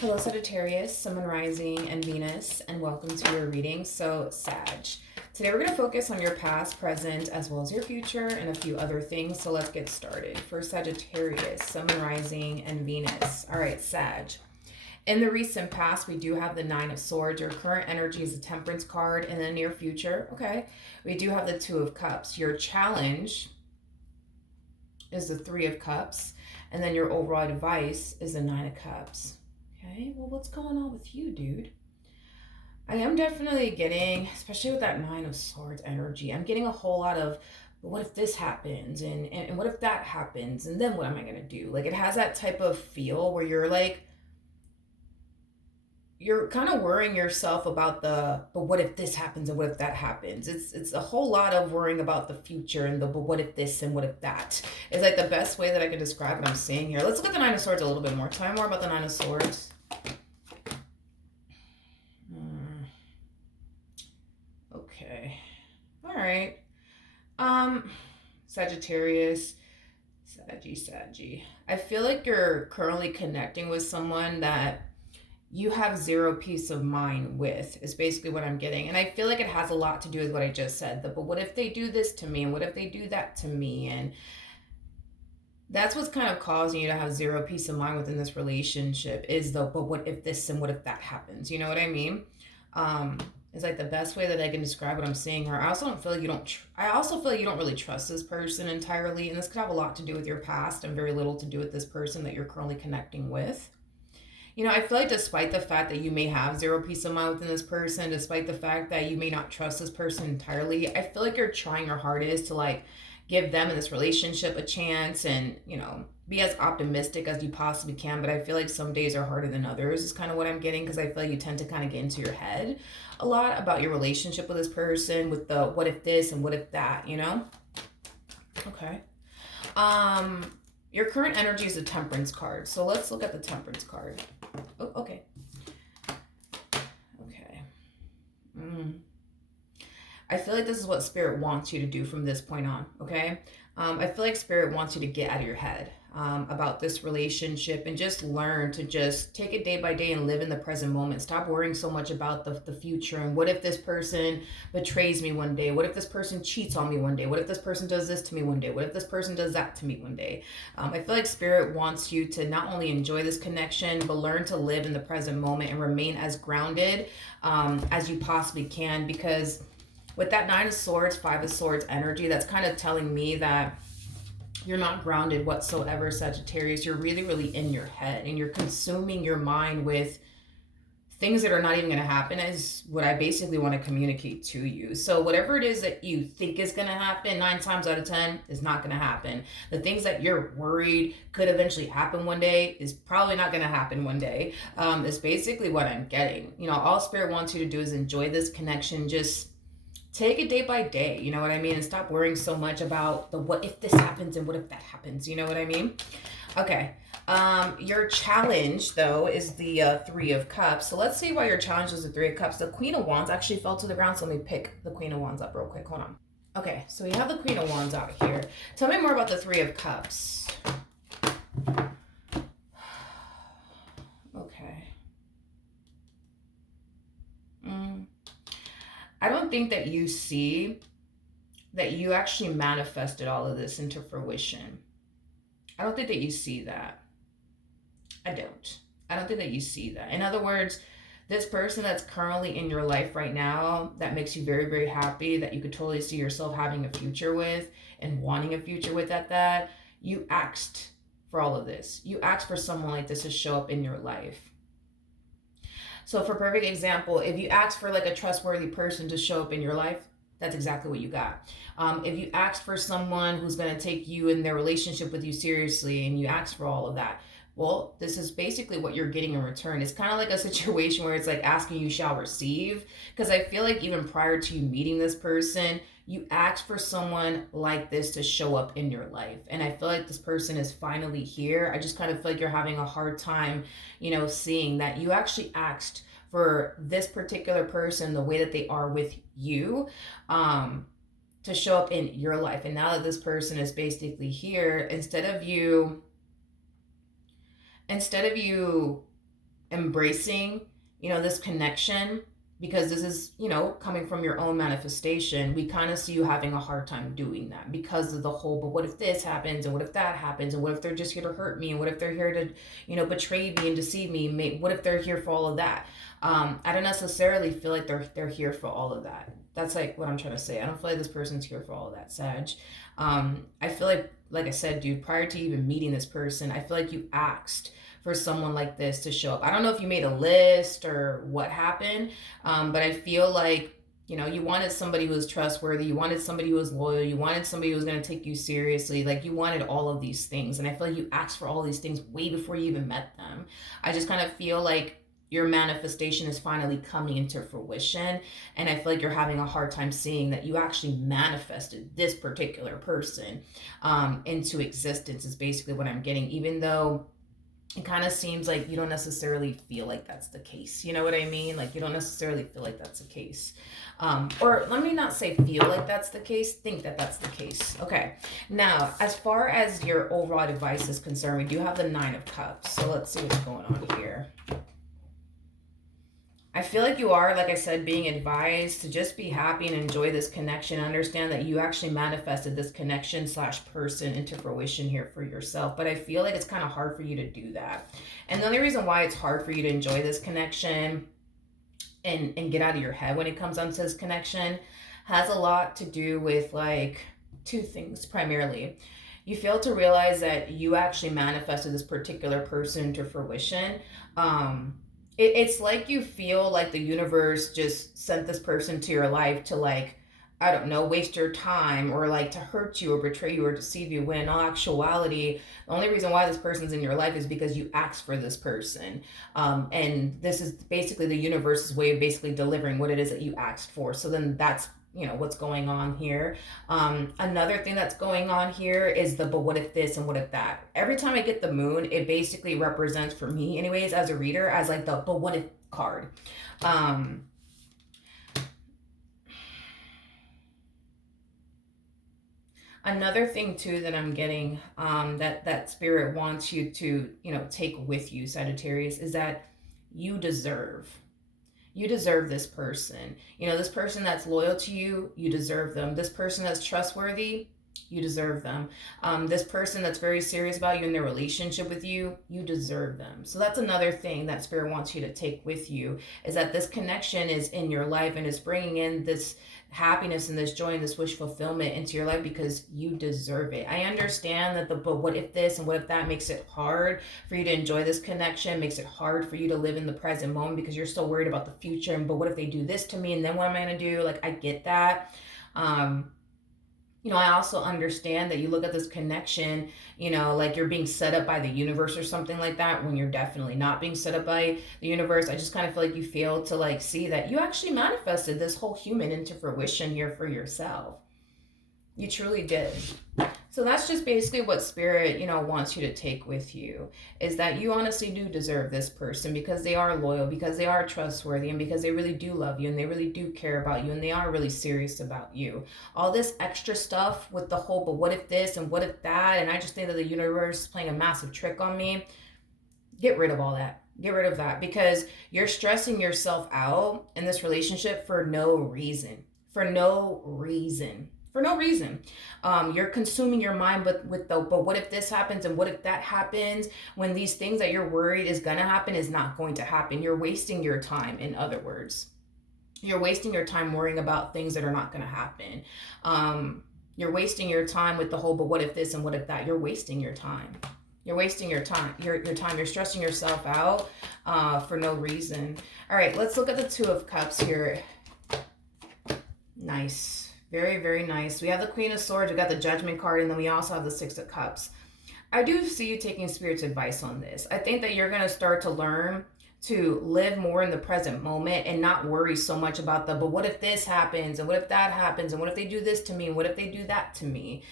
Hello, Sagittarius, Sun, Moon, Rising, and Venus, and welcome to your reading. So, Sag. Today we're going to focus on your past, present, as well as your future, and a few other things. So let's get started. For Sagittarius, Sun, Moon, Rising, and Venus. All right, Sag. In the recent past, we do have the Nine of Swords. Your current energy is the Temperance card. In the near future, okay, we do have the Two of Cups. Your challenge is the Three of Cups. And then your overall advice is the Nine of Cups. Okay, well, what's going on with you, dude? I am definitely getting, especially with that Nine of Swords energy, I'm getting a whole lot of, what if this happens? And what if that happens? And then what am I going to do? Like, it has that type of feel where you're like, you're kind of worrying yourself about but what if this happens and what if that happens? It's a whole lot of worrying about the future and but what if this and what if that is like the best way that I can describe what I'm seeing here. Let's look at the Nine of Swords a little bit more. Tell me more about the Nine of Swords. Okay. All right. Sagittarius, Saggy. I feel like you're currently connecting with someone that you have zero peace of mind with, is basically what I'm getting. And I feel like it has a lot to do with what I just said. But what if they do this to me? And what if they do that to me? And that's what's kind of causing you to have zero peace of mind within this relationship is but what if this and what if that happens? You know what I mean? It's like the best way that I can describe what I'm seeing here. I also don't feel like you don't. I also feel like you don't really trust this person entirely, and this could have a lot to do with your past and very little to do with this person that you're currently connecting with. You know, I feel like despite the fact that you may have zero peace of mind within this person, despite the fact that you may not trust this person entirely, I feel like you're trying your hardest to like give them in this relationship a chance and, you know, be as optimistic as you possibly can. But I feel like some days are harder than others is kind of what I'm getting, because I feel like you tend to kind of get into your head a lot about your relationship with this person, with the what if this and what if that, you know? Okay. Your current energy is a Temperance card. So let's look at the Temperance card. Oh, okay. Okay. I feel like this is what Spirit wants you to do from this point on, okay? I feel like Spirit wants you to get out of your head about this relationship and just learn to just take it day by day and live in the present moment. Stop worrying so much about the future and what if this person betrays me one day? What if this person cheats on me one day? What if this person does this to me one day? What if this person does that to me one day? I feel like Spirit wants you to not only enjoy this connection, but learn to live in the present moment and remain as grounded as you possibly can, because with that Nine of Swords, Five of Swords energy, that's kind of telling me that you're not grounded whatsoever, Sagittarius. You're really, really in your head and you're consuming your mind with things that are not even going to happen, is what I basically want to communicate to you. So whatever it is that you think is going to happen, 9 times out of 10 is not going to happen. The things that you're worried could eventually happen one day is probably not going to happen one day. Is basically what I'm getting. You know, all Spirit wants you to do is enjoy this connection. Just take it day by day, you know what I mean? And stop worrying so much about the what if this happens and what if that happens, you know what I mean? Okay. Your challenge, though, is the Three of Cups. So let's see why your challenge is the Three of Cups. The Queen of Wands actually fell to the ground, so let me pick the Queen of Wands up real quick. Hold on. Okay, so we have the Queen of Wands out here. Tell me more about the Three of Cups. Okay. I don't think that you see that you actually manifested all of this into fruition. I don't think that you see that. I don't think that you see that. In other words, this person that's currently in your life right now that makes you very, very happy, that you could totally see yourself having a future with and wanting a future with at that, you asked for all of this. You asked for someone like this to show up in your life. So for perfect example, if you ask for like a trustworthy person to show up in your life, that's exactly what you got. If you ask for someone who's going to take you and their relationship with you seriously, and you ask for all of that, well, this is basically what you're getting in return. It's kind of like a situation where it's like asking you shall receive. Because I feel like even prior to you meeting this person, you asked for someone like this to show up in your life. And I feel like this person is finally here. I just kind of feel like you're having a hard time, you know, seeing that you actually asked for this particular person the way that they are with you to show up in your life. And now that this person is basically here, instead of you embracing, this connection, because this is, coming from your own manifestation, we kind of see you having a hard time doing that because of the whole, but what if this happens, and what if that happens, and what if they're just here to hurt me, and what if they're here to, betray me and deceive me, what if they're here for all of that? I don't necessarily feel like they're here for all of that. That's like what I'm trying to say. I don't feel like this person's here for all of that, Sag. I feel like I said, dude, prior to even meeting this person, I feel like you asked for someone like this to show up. I don't know if you made a list or what happened, but I feel like, you wanted somebody who was trustworthy, you wanted somebody who was loyal, you wanted somebody who was going to take you seriously, like you wanted all of these things. And I feel like you asked for all these things way before you even met them. I just kind of feel like your manifestation is finally coming into fruition, and I feel like you're having a hard time seeing that you actually manifested this particular person into existence, is basically what I'm getting, even though it kind of seems like you don't necessarily feel like that's the case. You know what I mean? Like you don't necessarily feel like that's the case. Or let me not say feel like that's the case, think that that's the case. Okay. Now, as far as your overall advice is concerned, we do have the 9 of Cups. So let's see what's going on here. I feel like you are, like I said, being advised to just be happy and enjoy this connection. Understand that you actually manifested this connection / person into fruition here for yourself. But I feel like it's kind of hard for you to do that. And the only reason why it's hard for you to enjoy this connection and get out of your head when it comes down to this connection has a lot to do with like 2 things primarily. You fail to realize that you actually manifested this particular person into fruition. It's like you feel like the universe just sent this person to your life to, like, I don't know, waste your time, or like to hurt you or betray you or deceive you, when in all actuality, the only reason why this person's in your life is because you asked for this person. And this is basically the universe's way of basically delivering what it is that you asked for. So then that's what's going on here. Another thing that's going on here is the but what if this and what if that. Every time I get the moon, it basically represents, for me anyways, as a reader, as like the but what if card. Another thing too that I'm getting, that spirit wants you to take with you, Sagittarius, is that you deserve this person. This person that's loyal to you, you deserve them. This person that's trustworthy, you deserve them. This person that's very serious about you in their relationship with you, you deserve them. So that's another thing that spirit wants you to take with you, is that this connection is in your life and is bringing in this happiness and this joy and this wish fulfillment into your life because you deserve it. I understand that but what if this and what if that makes it hard for you to enjoy this connection, makes it hard for you to live in the present moment because you're so worried about the future, and but what if they do this to me, and then what am I going to do? Like, I get that. I also understand that you look at this connection, like you're being set up by the universe or something like that, when you're definitely not being set up by the universe. I just kind of feel like you fail to like see that you actually manifested this whole human into fruition here for yourself. You truly did. So that's just basically what spirit, wants you to take with you, is that you honestly do deserve this person because they are loyal, because they are trustworthy, and because they really do love you and they really do care about you and they are really serious about you. All this extra stuff with the whole, but what if this and what if that, and I just think that the universe is playing a massive trick on me. Get rid of all that. Get rid of that, because you're stressing yourself out in this relationship for no reason. For no reason. You're consuming your mind but what if this happens and what if that happens, when these things that you're worried is gonna happen is not going to happen. You're wasting your time. In other words, you're wasting your time worrying about things that are not going to happen. You're wasting your time with the whole but what if this and what if that. You're wasting your time. You're stressing yourself out for no reason. All right, let's look at the 2 of Cups here. Nice. Very, very nice. We have the Queen of Swords, we got the Judgment card, and then we also have the 6 of Cups. I do see you taking Spirit's advice on this. I think that you're going to start to learn to live more in the present moment and not worry so much about but what if this happens and what if that happens and what if they do this to me and what if they do that to me.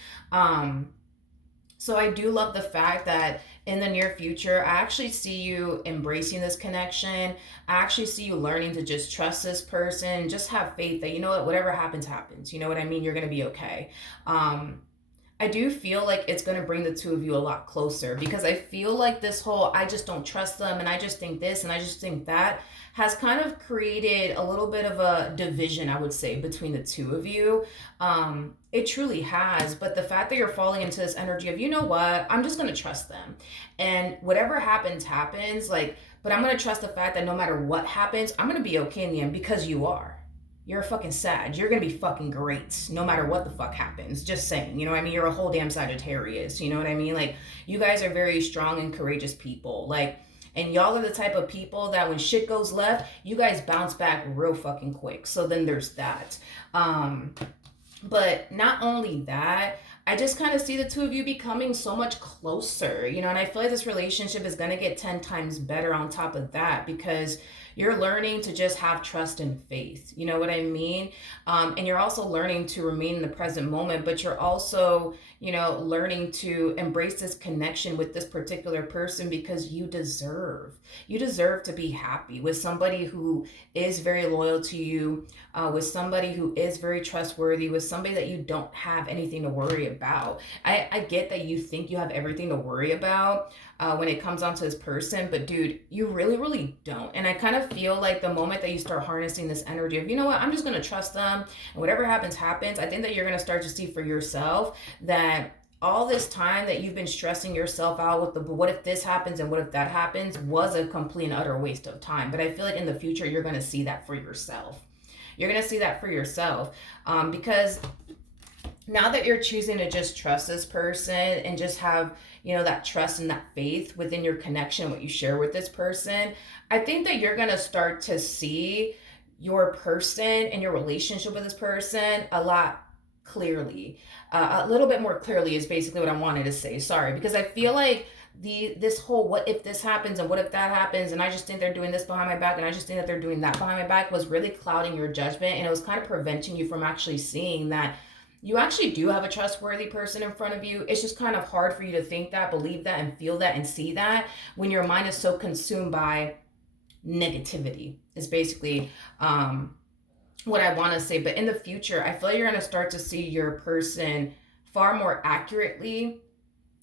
So I do love the fact that in the near future, I actually see you embracing this connection. I actually see you learning to just trust this person, just have faith that, whatever happens, happens. You know what I mean? You're going to be okay. I do feel like it's going to bring the two of you a lot closer, because I feel like this whole I just don't trust them and I just think this and I just think that has kind of created a little bit of a division, I would say, between the two of you. It truly has. But the fact that you're falling into this energy of, you know what, I'm just going to trust them. And whatever happens, happens. Like, but I'm going to trust the fact that no matter what happens, I'm going to be okay in the end, because you are. You're a fucking Sag. You're gonna be fucking great no matter what the fuck happens. Just saying, you know what I mean? You're a whole damn Sagittarius, you know what I mean? Like, you guys are very strong and courageous people. Like, and y'all are the type of people that when shit goes left, you guys bounce back real fucking quick. So then there's that. But not only that, I just kind of see the two of you becoming so much closer, you know, and I feel like this relationship is going to get 10 times better on top of that, because you're learning to just have trust and faith. You know what I mean? And you're also learning to remain in the present moment, but you're also, you know, learning to embrace this connection with this particular person, because you deserve to be happy with somebody who is very loyal to you, with somebody who is very trustworthy, with somebody that you don't have anything to worry about. I get that you think you have everything to worry about when it comes onto this person, but dude, you really, really don't. And I kind of feel like the moment that you start harnessing this energy of, you know what, I'm just going to trust them and whatever happens, happens, I think that you're going to start to see for yourself that all this time that you've been stressing yourself out with the what if this happens and what if that happens was a complete and utter waste of time. But I feel like in the future, you're going to see that for yourself. You're going to see that for yourself, because now that you're choosing to just trust this person and just have, you know, that trust and that faith within your connection, what you share with this person, I think that you're going to start to see your person and your relationship with this person a lot clearly. A little bit more clearly is basically what I wanted to say. Sorry, because I feel like this whole what if this happens and what if that happens and I just think they're doing this behind my back and I just think that they're doing that behind my back was really clouding your judgment, and it was kind of preventing you from actually seeing that you actually do have a trustworthy person in front of you. It's just kind of hard for you to think that, believe that, and feel that and see that when your mind is so consumed by negativity, is basically what I want to say. But in the future, I feel like you're going to start to see your person far more accurately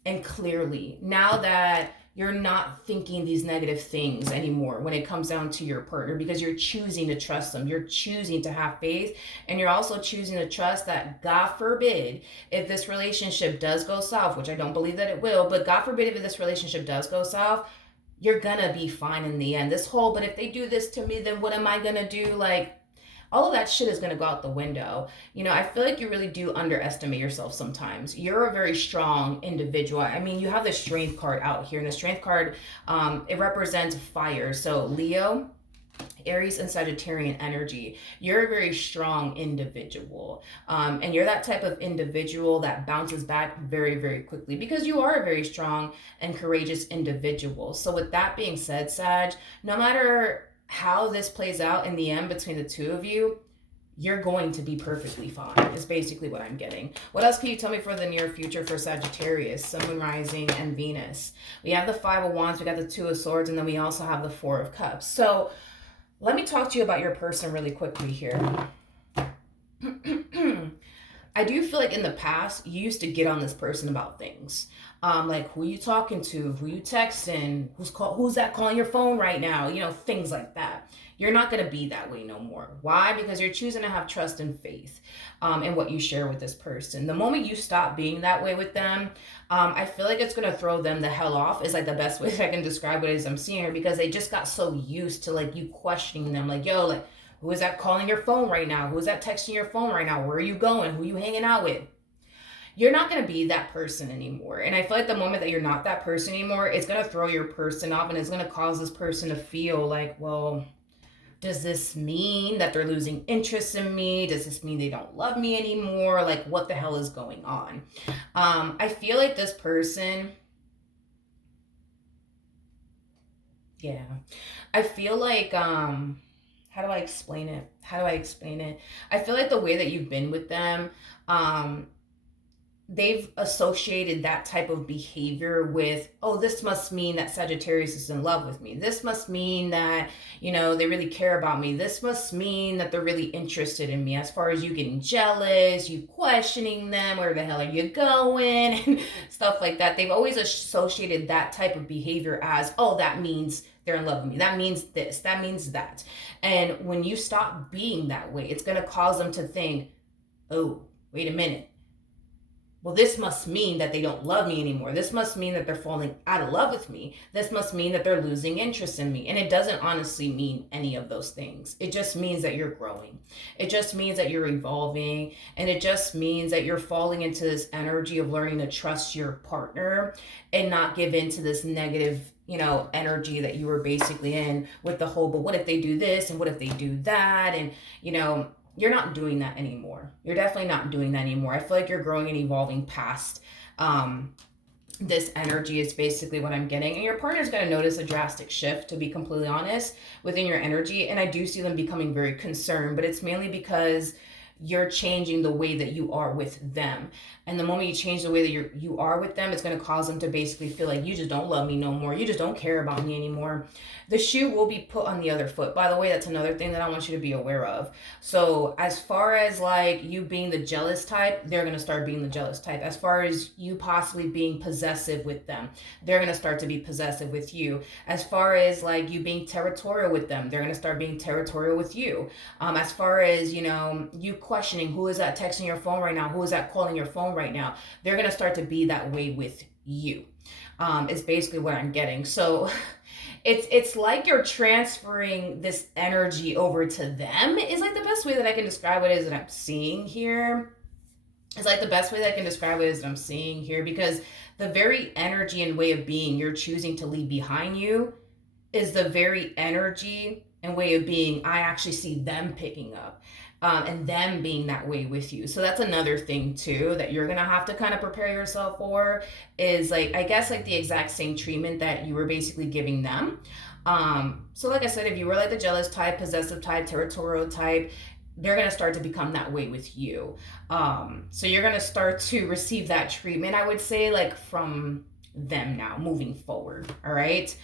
and clearly now that you're not thinking these negative things anymore when it comes down to your partner, because you're choosing to trust them. You're choosing to have faith, and you're also choosing to trust that, God forbid, if this relationship does go south, which I don't believe that it will, but God forbid if this relationship does go south, you're gonna be fine in the end. This whole, but if they do this to me, then what am I gonna do? Like, all of that shit is going to go out the window. You know, I feel like you really do underestimate yourself sometimes. You're a very strong individual. I mean, you have the strength card out here, and the strength card, it represents fire. So Leo, Aries, and Sagittarian energy. You're a very strong individual. And you're that type of individual that bounces back very, very quickly, because you are a very strong and courageous individual. So with that being said, Sag, no matter how this plays out in the end between the two of you, you're going to be perfectly fine, is basically what I'm getting. What else can you tell me for the near future for Sagittarius, Sun, Moon, Rising, and Venus? We have the Five of Wands, we got the Two of Swords, and then we also have the Four of Cups. So let me talk to you about your person really quickly here. I do feel like in the past, you used to get on this person about things. Like, who you talking to, who you texting, who's that calling your phone right now, you know, things like that. You're not going to be that way no more. Why? Because you're choosing to have trust and faith in what you share with this person. The moment you stop being that way with them, I feel like it's going to throw them the hell off, is like the best way I can describe what it is I'm seeing here, because they just got so used to like you questioning them, like, yo, like, who is that calling your phone right now? Who is that texting your phone right now? Where are you going? Who are you hanging out with? You're not going to be that person anymore. And I feel like the moment that you're not that person anymore, it's going to throw your person off, and it's going to cause this person to feel like, well, does this mean that they're losing interest in me? Does this mean they don't love me anymore? Like, what the hell is going on? I feel like this person, yeah, I feel like, how do I explain it? I feel like the way that you've been with them, they've associated that type of behavior with, oh, this must mean that Sagittarius is in love with me. This must mean that, they really care about me. This must mean that they're really interested in me. As far as you getting jealous, you questioning them, where the hell are you going, and stuff like that. They've always associated that type of behavior as, oh, that means they're in love with me. That means this. That means that. And when you stop being that way, it's going to cause them to think, oh, wait a minute, well, this must mean that they don't love me anymore. This must mean that they're falling out of love with me. This must mean that they're losing interest in me. And it doesn't honestly mean any of those things. It just means that you're growing. It just means that you're evolving. And it just means that you're falling into this energy of learning to trust your partner and not give in to this negative energy that you were basically in with the whole, but what if they do this and what if they do that? And, you're not doing that anymore. You're definitely not doing that anymore. I feel like you're growing and evolving past this energy is basically what I'm getting. And your partner's going to notice a drastic shift, to be completely honest, within your energy. And I do see them becoming very concerned, but it's mainly because you're changing the way that you are with them. And the moment you change the way that you are with them, it's going to cause them to basically feel like you just don't love me no more. You just don't care about me anymore. The shoe will be put on the other foot. By the way, that's another thing that I want you to be aware of. So as far as like you being the jealous type, they're going to start being the jealous type. As far as you possibly being possessive with them, they're going to start to be possessive with you. As far as like you being territorial with them, they're going to start being territorial with you. As far as, you questioning who is that texting your phone right now, who is that calling your phone right now, they're going to start to be that way with you. Is basically what I'm getting. So it's like you're transferring this energy over to them, is like the best way that I can describe it is that I'm seeing here. It's like the best way that I can describe it is that I'm seeing here, because the very energy and way of being you're choosing to leave behind you is the very energy and way of being I actually see them picking up. And them being that way with you. So that's another thing too that you're gonna have to kind of prepare yourself for, is like, I guess, like the exact same treatment that you were basically giving them. So like I said, if you were like the jealous type, possessive type, territorial type, they're going to start to become that way with you. So you're going to start to receive that treatment, I would say, like from them now moving forward. All right.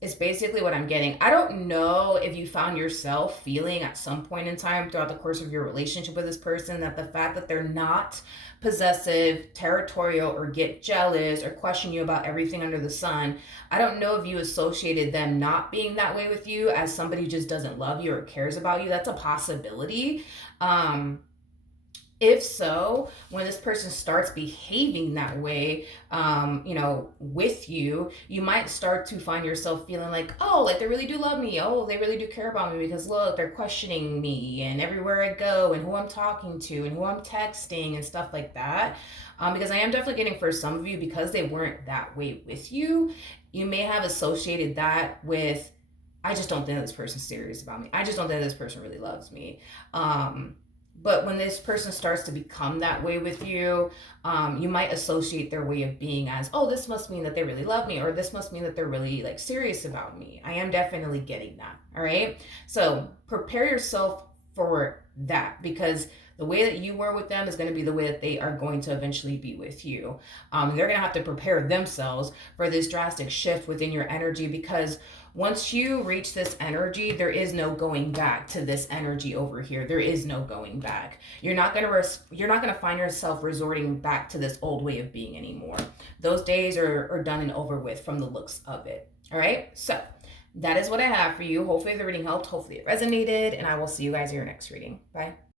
Is basically what I'm getting. I don't know if you found yourself feeling at some point in time throughout the course of your relationship with this person that the fact that they're not possessive, territorial, or get jealous or question you about everything under the sun, I don't know if you associated them not being that way with you as somebody who just doesn't love you or cares about you. That's a possibility. If so, when this person starts behaving that way, with you, you might start to find yourself feeling like, oh, like they really do love me. Oh, they really do care about me, because look, they're questioning me and everywhere I go and who I'm talking to and who I'm texting and stuff like that. Because I am definitely getting, for some of you, because they weren't that way with you, you may have associated that with, I just don't think this person's serious about me. I just don't think this person really loves me. But when this person starts to become that way with you, you might associate their way of being as, oh, this must mean that they really love me, or this must mean that they're really like serious about me. I am definitely getting that. All right. So prepare yourself for that, because the way that you were with them is going to be the way that they are going to eventually be with you. They're going to have to prepare themselves for this drastic shift within your energy, because once you reach this energy, there is no going back to this energy over here. There is no going back. You're not gonna find yourself resorting back to this old way of being anymore. Those days are done and over with from the looks of it. All right. So that is what I have for you. Hopefully the reading helped. Hopefully it resonated, and I will see you guys in your next reading. Bye.